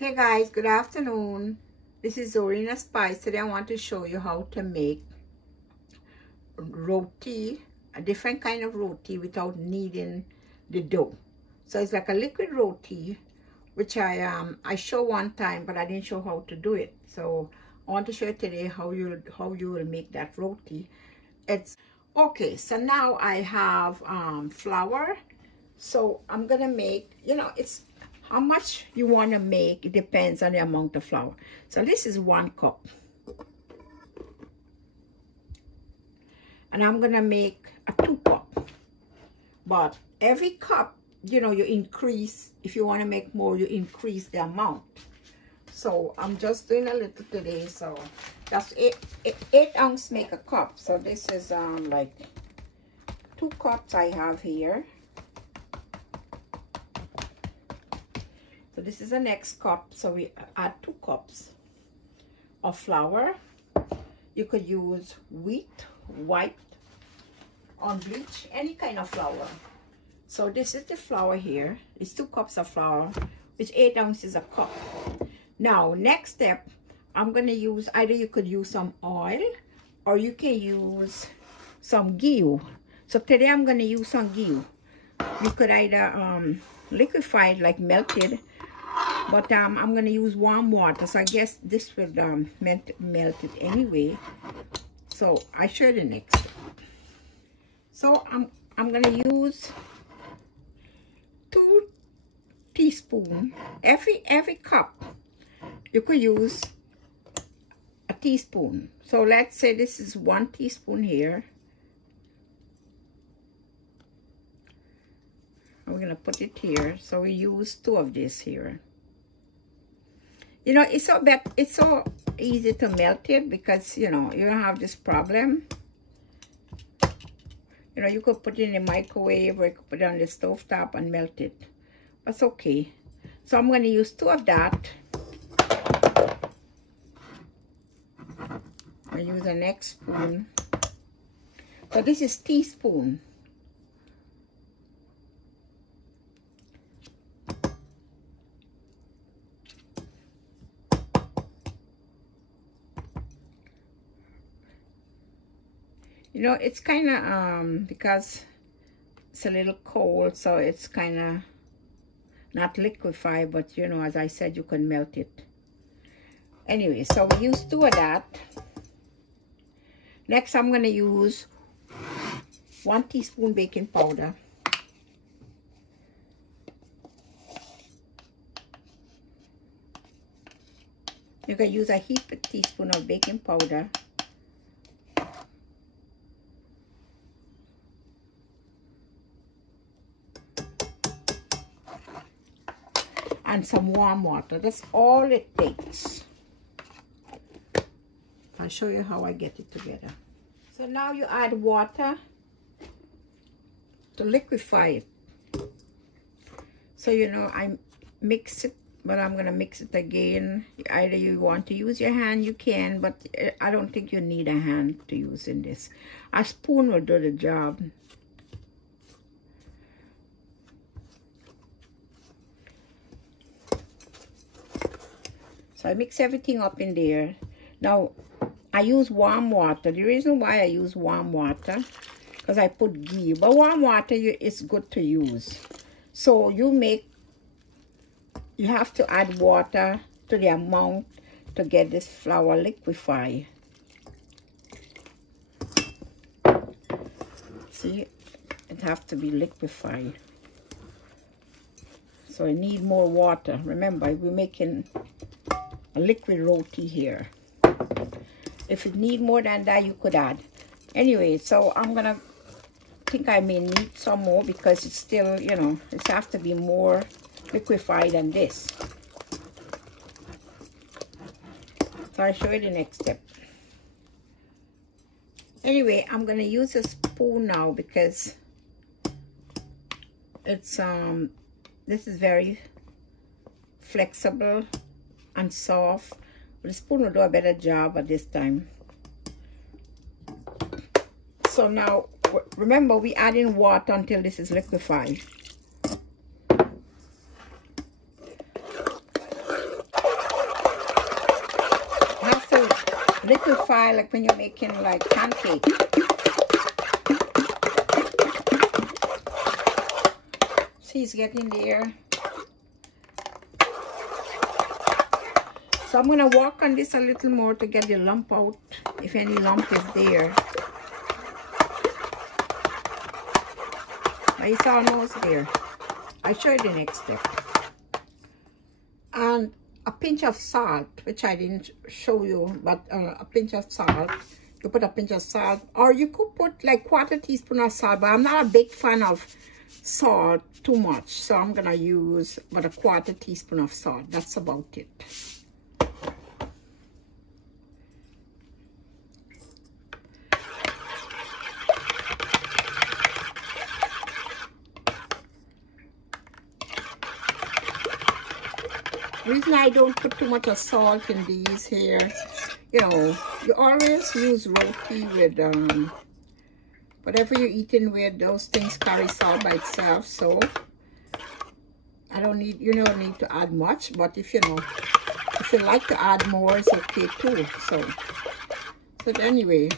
Hey guys, good afternoon. This is Zorina Spice. Today I want to show you how to make roti, a different kind of roti without needing the dough. So it's like a liquid roti, which I show one time, but I didn't show how to do it. So I want to show you today how you will make that roti. It's okay. So now I have flour. So I'm gonna make, it's how much you want to make, it depends on the amount of flour. So this is 1 cup. And I'm going to make a 2 cup. But every cup, you increase. If you want to make more, you increase the amount. So I'm just doing a little today. So that's 8 ounce make a cup. So this is like 2 cups I have here. So this is the next cup, so we add 2 cups of flour. You could use wheat, white, unbleached, any kind of flour. So this is the flour here. It's 2 cups of flour, which 8 ounces a cup. Now, next step, I'm going to use, either you could use some oil or you can use some ghee. So today I'm going to use some ghee. You could either liquefy it, like melted, but I'm going to use warm water, so I guess this will melt it anyway. So I show you the next step. So I'm going to use 2 teaspoons. Every cup you could use a teaspoon. So let's say this is 1 teaspoon here. We're going to put it here. So we use 2 of this here. It's so easy to melt it because, you don't have this problem. You could put it in the microwave or you could put it on the stove top and melt it. That's okay. So I'm going to use 2 of that. I'll use the next spoon. So this is teaspoon. It's kind of, because it's a little cold, so it's kind of not liquefied, but, as I said, you can melt it. Anyway, so we use 2 of that. Next, I'm going to use 1 teaspoon baking powder. You can use a heaped teaspoon of baking powder. And some warm water. That's all it takes. I'll show you how I get it together. So now you add water to liquefy it. So I mix it, but I'm gonna mix it again. Either you want to use your hand, you can, but I don't think you need a hand to use in this. A spoon will do the job. So I mix everything up in there. Now, I use warm water. The reason why I use warm water, because I put ghee. But warm water is good to use. So you have to add water to the amount to get this flour liquefied. See, it has to be liquefied. So I need more water. Remember, we're making a liquid roti here. If you need more than that, you could add. Anyway, so I think I may need some more because it's still, it has to be more liquefied than this. So I'll show you the next step. Anyway, I'm going to use a spoon now because it's, this is very flexible and soft. The spoon will do a better job at this time. So now, remember, we add in water until this is liquefied. little fire like when you're making like pancakes. See, it's getting there. So I'm gonna work on this a little more to get the lump out, if any lump is there. But it's almost there. I'll show you the next step. And a pinch of salt, which I didn't show you, but a pinch of salt. You put a pinch of salt, or you could put like 1/4 teaspoon of salt, but I'm not a big fan of salt too much, so I'm gonna use about a 1/4 teaspoon of salt. That's about it. The reason I don't put too much of salt in these here, you know, you always use roti with whatever you're eating with. Those things carry salt by itself, so you don't need to add much. But if you like to add more, it's okay too. So anyway,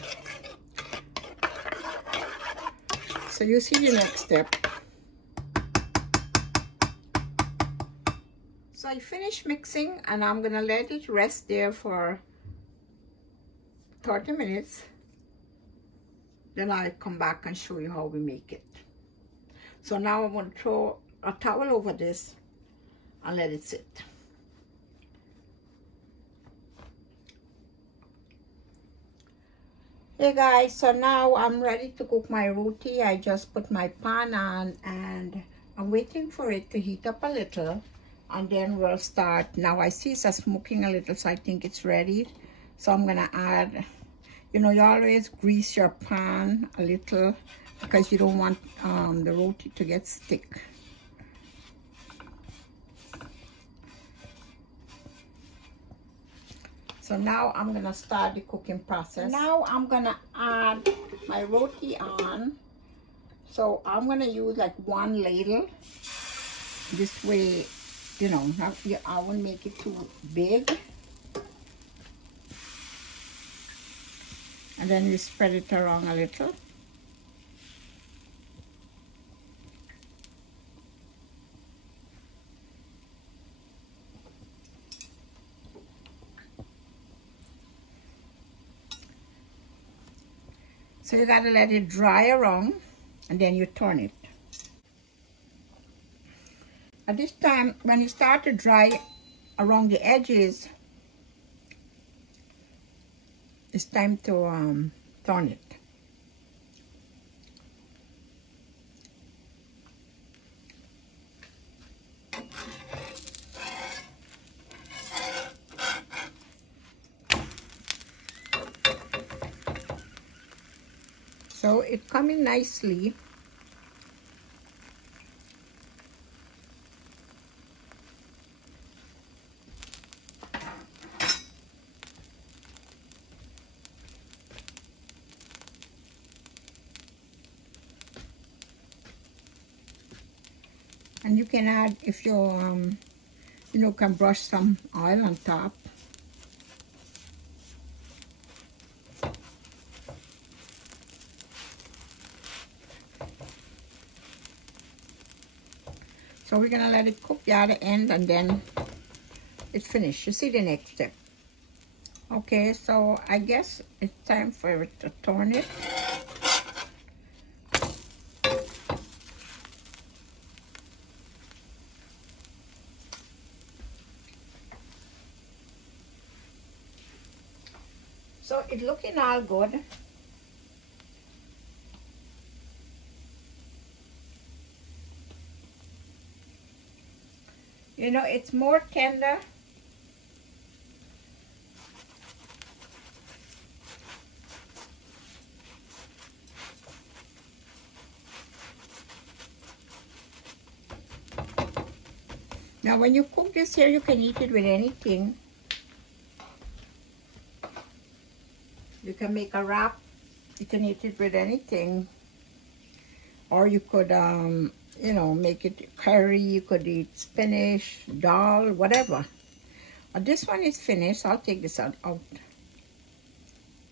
so you see the next step. So I finished mixing, and I'm gonna let it rest there for 30 minutes. Then I'll come back and show you how we make it. So now I'm gonna throw a towel over this and let it sit. Hey guys, so now I'm ready to cook my roti. I just put my pan on and I'm waiting for it to heat up a little. And then we'll start. Now I see it's smoking a little, so I think it's ready. So I'm gonna add, you always grease your pan a little because you don't want the roti to get stick. So now I'm gonna start the cooking process. Now I'm gonna add my roti on. So I'm gonna use like 1 ladle. This way, I won't make it too big. And then you spread it around a little. So you gotta let it dry around and then you turn it. At this time, when you start to dry around the edges, it's time to turn it. So it's coming nicely. And you can add, if you can brush some oil on top. So we're gonna let it cook the other end and then it's finished. You see the next step. Okay, so I guess it's time for it to turn it. So it's looking all good. It's more tender. Now when you cook this here, you can eat it with anything. You can make a wrap. You can eat it with anything. Or you could, make it curry. You could eat spinach, dal, whatever. This one is finished. I'll take this out.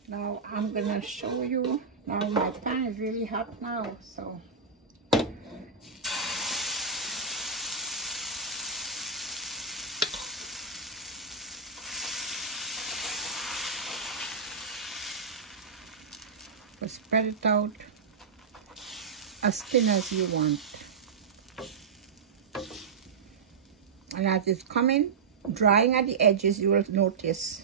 Now I'm gonna show you. Now my pan is really hot now, so just spread it out as thin as you want. And as it's coming, drying at the edges, you will notice.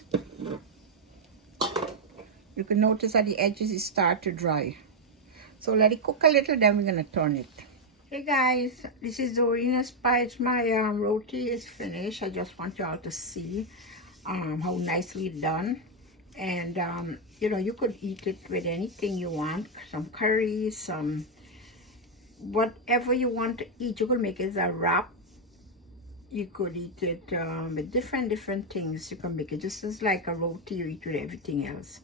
You can notice at the edges it start to dry. So let it cook a little, then we're gonna turn it. Hey guys, this is Dorina's pie. My roti is finished. I just want y'all to see how nicely done. And you know, you could eat it with anything you want. Some curry, some whatever you want to eat. You could make it as a wrap. You could eat it with different things. You can make it just as like a roti you eat with everything else.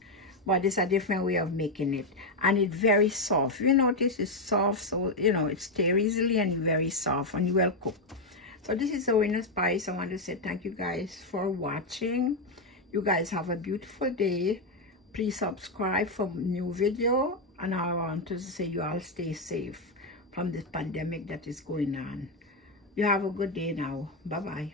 But it's a different way of making it. And it's very soft. You notice it's soft, so you know it stays easily and very soft and well cooked. So this is Dorina's Spice. I want to say thank you guys for watching. You guys have a beautiful day. Please subscribe for new video. And I want to say you all stay safe from this pandemic that is going on. You have a good day now. Bye-bye.